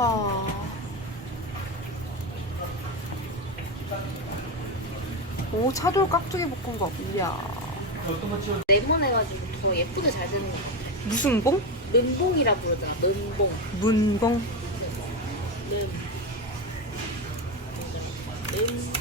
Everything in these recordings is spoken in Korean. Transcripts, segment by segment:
아. 오, 차돌 깍두기 볶음밥. 이야. 레몬해가지고 더 예쁘게 잘 되는 것 같아. 무슨 봉? 면봉이라 부르잖아. 면봉. 문봉. 면. 면.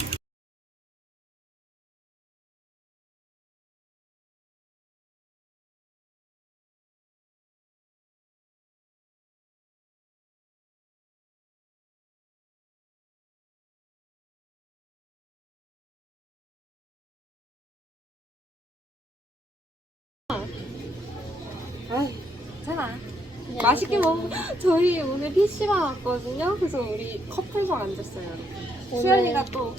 맛있게 먹. 저희 오늘 PC방 왔거든요. 그래서 우리 커플방 앉았어요. 오늘- 수연이가 또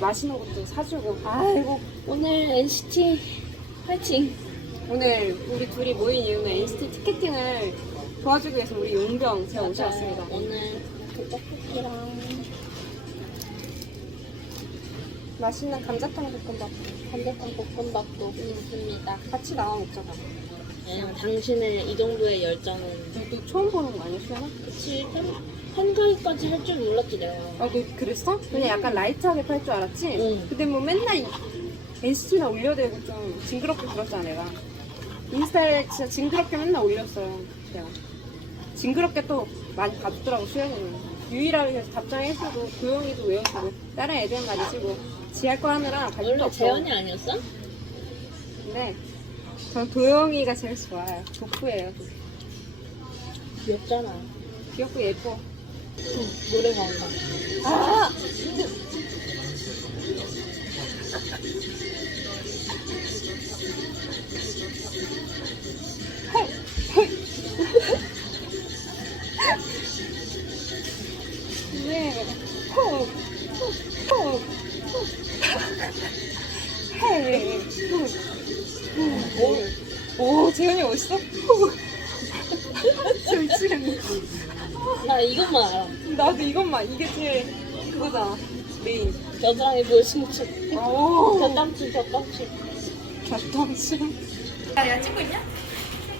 맛있는 것도 사주고. 아이고. 오늘 NCT 화이팅. 오늘 우리 둘이 모인 이유는 NCT 티켓팅을 도와주기 위해서 우리 용병 제가 오셔왔습니다. 오늘 그 떡볶이랑 맛있는 감자탕 볶음밥 감자탕 볶음밥도 있습니다. 같이 나와 먹자고. 왜냐면 당신의 이 정도의 열정은 너 처음 보는 거 아니야, 수연아? 그치 한, 한가위까지 할 줄 몰랐지 내가. 아, 너 그랬어? 그냥 약간 라이트하게 팔 줄 알았지? 응. 근데 뭐 맨날 NCT나 올려대고 좀 징그럽게 들었잖아, 내가. 인스타에 진짜 징그럽게 맨날 올렸어요, 제가. 징그럽게 또 많이 봐주더라고, 수연이는. 유일하게 답장했어도 도영이도 외워주고 다른 애들은 말이지 뭐 지할 거 하느라 관심도 원래 없어. 재현이 아니었어? 근데 전 도영이가 제일 좋아요. 도프예요. 도프. 귀엽잖아. 귀엽고 예뻐. 노래가 온다. 아! 네. 호, 호, 호. 헤이. 오, 오, 재현이 멋있어? 솔직히. 나 이것만 알아. 나도 이것만, 이게 제일 그거잖아. 메인. 겨드랑이 보여주는 척. 오. 곁담치 곁담치. 갓담심. 야, 야 찍고 있냐?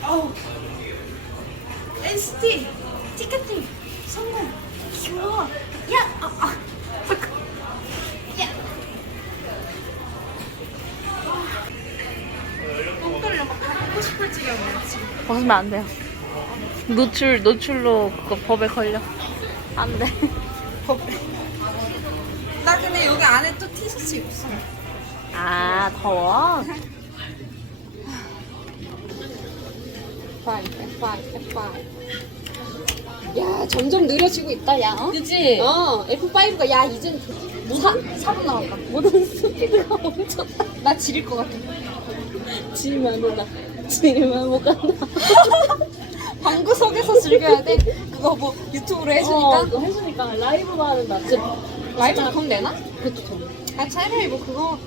어우. NCT 티켓팅 성공. 귀여워. 야, 아, 아. 벗으면 안 돼요. 노출 노출로 그거 법에 걸려. 안 돼. 나 근데 여기 안에 또 티셔츠 입었어. 아 더워. F5, F5, F5. 야, 점점 느려지고 있다, 야. 어? 그치? 어, F5가, 야, 이젠 4, 4분 남았다. 모든 스피드가 엄청 나 지릴 것 같아. 지면 안 된다. 지면 못 간다. 방구석에서 즐겨야 돼. 그거 뭐 유튜브로 해주니까. 어, 그거 해주니까 라이브로 하는 낫지. 라이브 그럼 되나? 그것도 좀 아, 차라리 뭐 그거.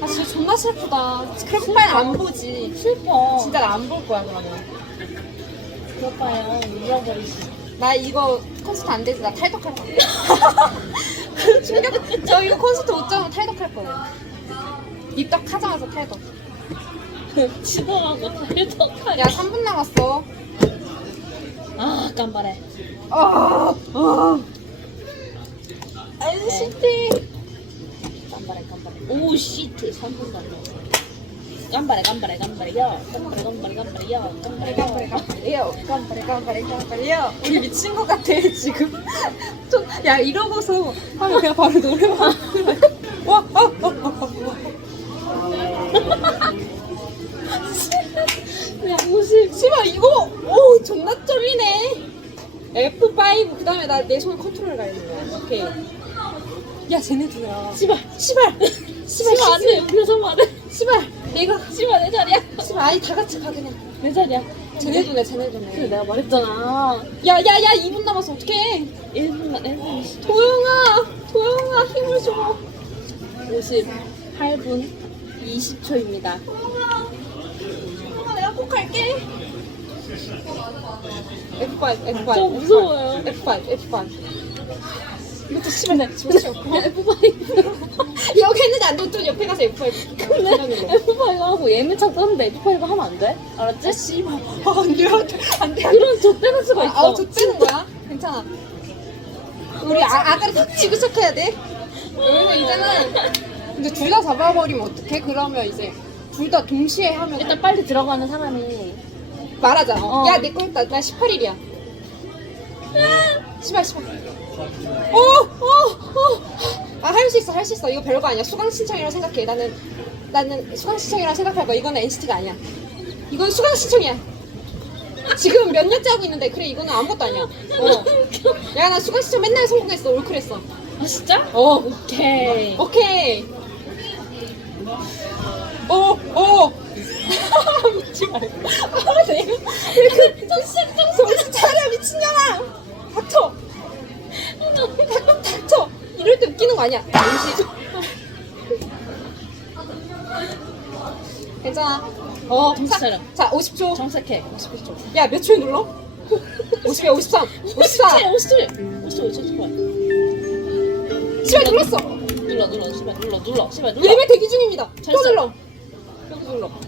아, 진짜 존나 슬프다. 크래프 파일 안 보지. 슬퍼. 진짜 나 안 볼 거야, 그러면. 그럴까요? 잃어버리시. 나 이거 콘서트 안 되지. 나 탈덕할 거야. 충격. 저 이거 콘서트 못 가면 탈덕할 거예요. 입덕 하자마자 탈덕. 치더라고 탈덕하게. 야, 3분 남았어. 아 깜발해. 아, 아. NCT. 깜발해 깜발해. 오 시트 3분 남았어. 깜발해 깜발해 깜발해요. 깜발해 깜발해 깜발해요. 깜발해 깜발해. 깜빡이요. 깜빡이 깜빡이 깜빡이요. 우리 미친 것 같아 지금. 좀, 야 이러고서 하면 그냥 바로 노래만. 와, 어, 어, 야 50. 씨발 이거, 오 존나 쩔리네. F5 그 다음에 나 내 손 컨트롤 가야 되는 거야. 오케이. 야 쟤네들아. 씨발. 씨발. 씨발 안돼 옆에서 말해. 씨발. 내가 씨발 내 자리야. 씨발 아이 다 같이 가 그냥. 내 자리야. 쟤네도네 쟤네도네. 그래 내가 말했잖아. 야야야 2분 남았어 어떡해. 1분 1분 20. 도영아, 도영아 힘을 줘. 58분 20초입니다. 꼭 갈게. F5, F5. 저 무서워요. F5, F5. 이것도 나 지금 F5. 여기 했는데 안 돼. 또 옆에 가서 F5. 근데 F5 하고 예매차 떴는데 F5 하면 안 돼? 알았지? 씨발. 아, 안 돼, 안 돼, 안 돼. 이런 좆되는 수가 있어. 아, 저 떼는 거야? 괜찮아. 괜찮아. 우리 아, 아가를 탁 치고 시작해야 돼. 왜냐면 이제는 근데 둘 다 잡아버리면 어떡해? 그러면 이제 둘 다 동시에 하면 일단 빨리 들어가는 사람이 말하자. 어. 야, 내거 했다. 나 18일이야. 18, 18. 어, 어, 어. 아, 할 수 있어, 할 수 있어. 이거 별거 아니야. 수강 신청이라고 생각해. 나는, 나는 수강 신청이라고 생각할 거야. 이거는 NCT가 아니야. 이건 수강 신청이야. 지금 몇 년째 하고 있는데, 그래, 이거는 아무것도 아니야. 어. 야, 나 수강 신청 맨날 성공했어. 올클했어. 아 진짜? 어. 오케이 오케이. 오, 오. 미치 말해. 아, 내가 정신 정신 차려 미친년아. 닥쳐. 가끔 닥쳐. 이럴 때 웃기는 거 아니야. 정신. 괜찮아. 어, 정신 자, 차려. 자, 50초. 정색해 50초 야, 몇 초에 눌러? 50이야, 53. 54. 57 57 57 시발 눌렀어. 눌러 눌러 씨발 눌러 눌러 씨발 눌러 예매 대기 중입니다. 또 잘했어. 눌러.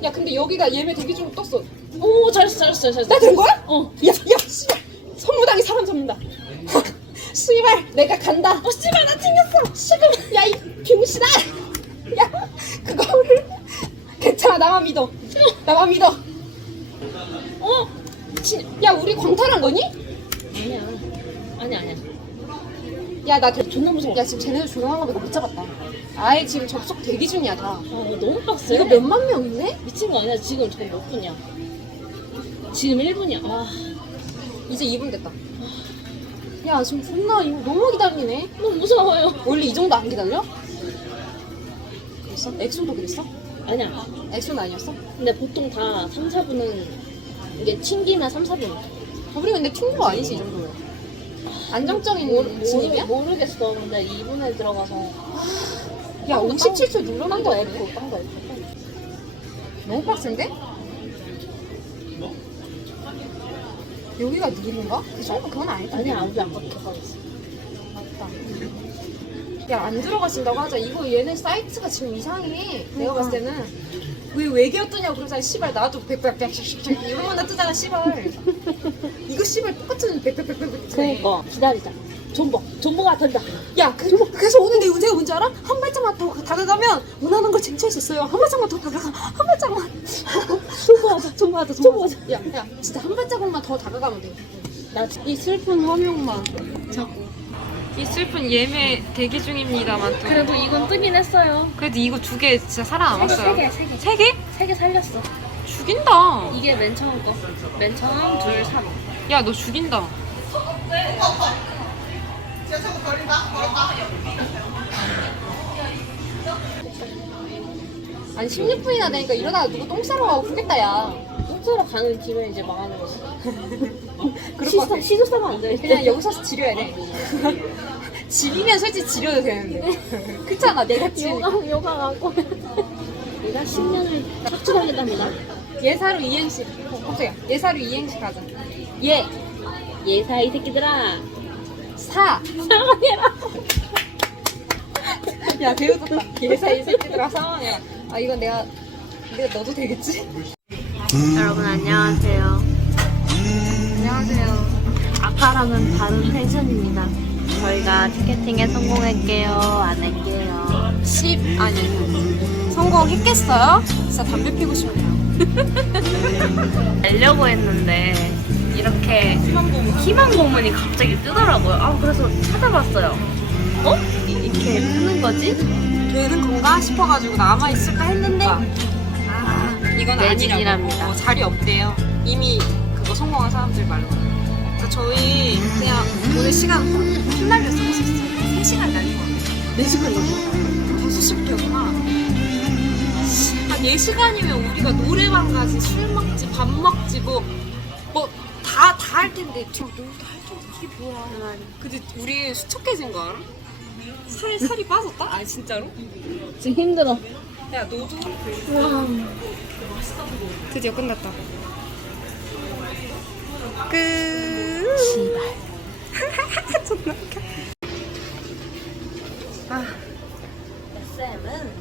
야, 근데 여기가 예매 대기 중 떴어. 오 잘했어 잘했어 잘했어 나 된 거야? 어 야, 야, 씨발. 선무당이 사람 잡는다. 씨발, 내가 간다. 어, 씨발, 나 튕겼어. 씨발, 야, 이 병신아. 야, 그거를. 괜찮아, 나만 믿어. 나만 믿어. 어? 지, 야, 우리 광탈한 거니? 아니야 아니야 아니야 야, 나 대, 존나 무서워 야, 지금 쟤네들 조용한 거 내가 못 잡았다. 아예 지금 접속 대기 중이야, 다. 아 이거 너무 빡세 이거 몇만 명인데? 미친 거 아니야 지금 저몇 분이야 지금 1분이야 아 이제 2분 됐다. 야, 지금 존나 이거 너무 기다리네. 너무 무서워요 원래 이 정도 안 기다려? 그랬어? 엑소도 그랬어? 아니야 엑소는 아니었어? 근데 보통 다 3, 4분은 이게 튕기면 3, 4분 우리 근데 충고 아니지 이 정도면 안정적인 진입이야? 모르겠어. 근데 2분에 들어가서 야 57초 눌러놓은 딴거 거야 F 딴거? F 너무 빡센데? 여기가 느린가? 그 정도 그건 아니다 아니야 우리 아까 들어가 있어 맞다. 야 안 들어가신다고 하자. 이거 얘네 사이트가 지금 이상해. 내가 봤을 때는 왜 외계어 뜨냐고 그러잖아 씨발 나도 백백백 이런 거나 뜨잖아 씨발 이거 씨발 똑같은 백백백백 그러니까 기다리자 존버 존버가 된다 야, 그, 그래서 오늘 내 운세가 뭔지 알아? 한 발짝만 더 다가가면 원하는 걸 쟁취할 수 있어요. 한 발짝만 더 다가가. 한 발짝만. 존버하자 존버하자, 존버하자. 야, 야, 진짜 한 발자국만 더 다가가면 돼. 나 이 슬픈 화면만 자꾸. 이 슬픈 예매 대기 중입니다만 또. 그래도 이건 뜨긴 했어요 그래도 이거 두 개 진짜 살아남았어요. 세 개, 세 개. 세 개? 세 개 살렸어 죽인다. 이게 맨 처음 거 맨 처음 둘 삼. 야, 너 죽인다. 아니 16분이나 되니까 이러다가 누구 똥 싸러 가고 그겠다 야. 똥싸러 가는 김에 이제 망하는 거지 같아. 시도 싸면 안 돼. 그냥 여기서 지려야 돼. 지리면 솔직히 지려도 되는데. 그렇잖아, 내가 지리. 요가, 요가 가고. 내가 10년을 척추하겠답니다. 예사로 이행시. 어, 깜짝이야. 예사로 이행시 가자. 예, 예사, 이 새끼들아. 사. 사랑해라. 야, 배우졌다. 예사 이 새끼들아 사랑해라. 아, 이건 내가, 내가 넣어도 되겠지? 여러분, 안녕하세요. 안녕하세요. 아까랑은 다른 텐션입니다. 저희가 티켓팅에 성공할게요? 안 할게요? 10, 아니, 아니. 성공했겠어요? 진짜 담배 피고 싶네요. 알려고 했는데, 이렇게 희망 고문이 갑자기 뜨더라고요. 아, 그래서 찾아봤어요. 어? 이렇게 뜨는 거지? 되는 건가 싶어가지고 남아 있을까 했는데 아, 이건 매진이랍니다. 아니라고 어, 자리 없대요 이미 그거 성공한 사람들 말고 그래서 저희 그냥 오늘 시간 휘날렸어 3시간 날린 거 같아요 4시간이요? 5시부터였구나 한 4시간이면 우리가 노래방 가지 술 먹지 밥 먹지 뭐 뭐 다 다 할 텐데 지금 텐데 이게 뭐야 근데 우리 수척해진 거 알아? 살, 살이 빠졌다? 아니 진짜로? 지금 힘들어. 야 너도 우와. 드디어 끝났다 끝 씨발. 존나 웃겨 아 SM은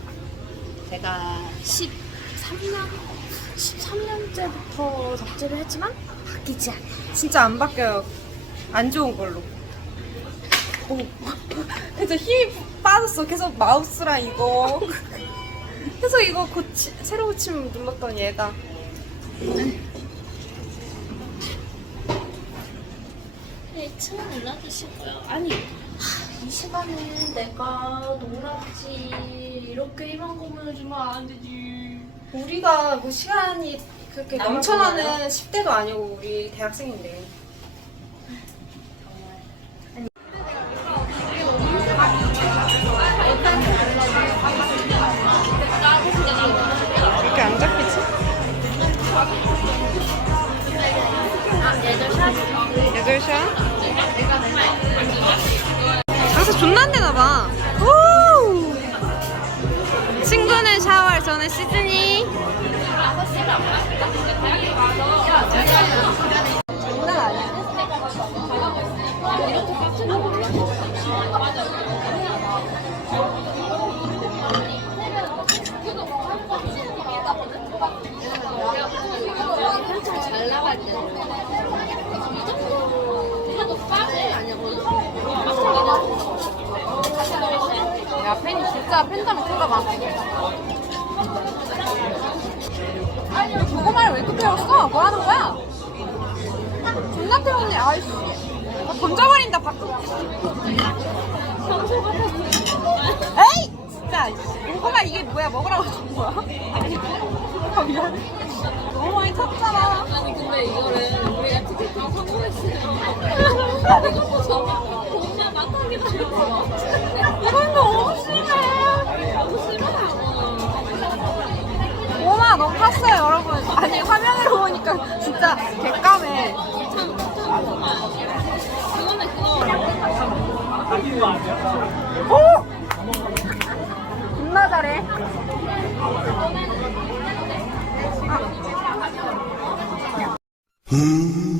제가 13년, 13년째부터 덕질을 했지만 바뀌지 않아요. 진짜 안 바뀌어요 안 좋은 걸로. 오. 그래서 힘이 빠졌어. 계속 마우스랑 이거. 계속 이거 고치, 새로 고치면 눌렀더니 얘가. 네, 층 올라주시고요. 아니, 하, 이 시간에 내가 놀았지. 이렇게 이런 거 보여주면 안 되지. 우리가 뭐 시간이 그렇게 넘쳐나는 10대도 아니고 우리 대학생인데. 샷? 장사 존나 안 되나봐. 오! 친구는 샤워할 아니야. 잘 나갈 때. 그래도 빠지 아니고. 야 팬이 진짜 팬덤이 큰가 봐. 아니 저거만 왜 이렇게 태웠어? 뭐 하는 거야? 존나 태웠네. 아이씨. 아, 던져버린다 밖으로. 에이 진짜. 고구마 이게 뭐야? 먹으라고 준 거야? 아니 아, 미안해. 너무 많이 탔잖아. 아니, 근데 이거를 우리가 티켓팅 성공했으면 이것도 저거 엄마 마땅히 들었어. 탔어요 여러분. 아니 화면으로 보니까 진짜 그거. 오! 존나 잘해. 아.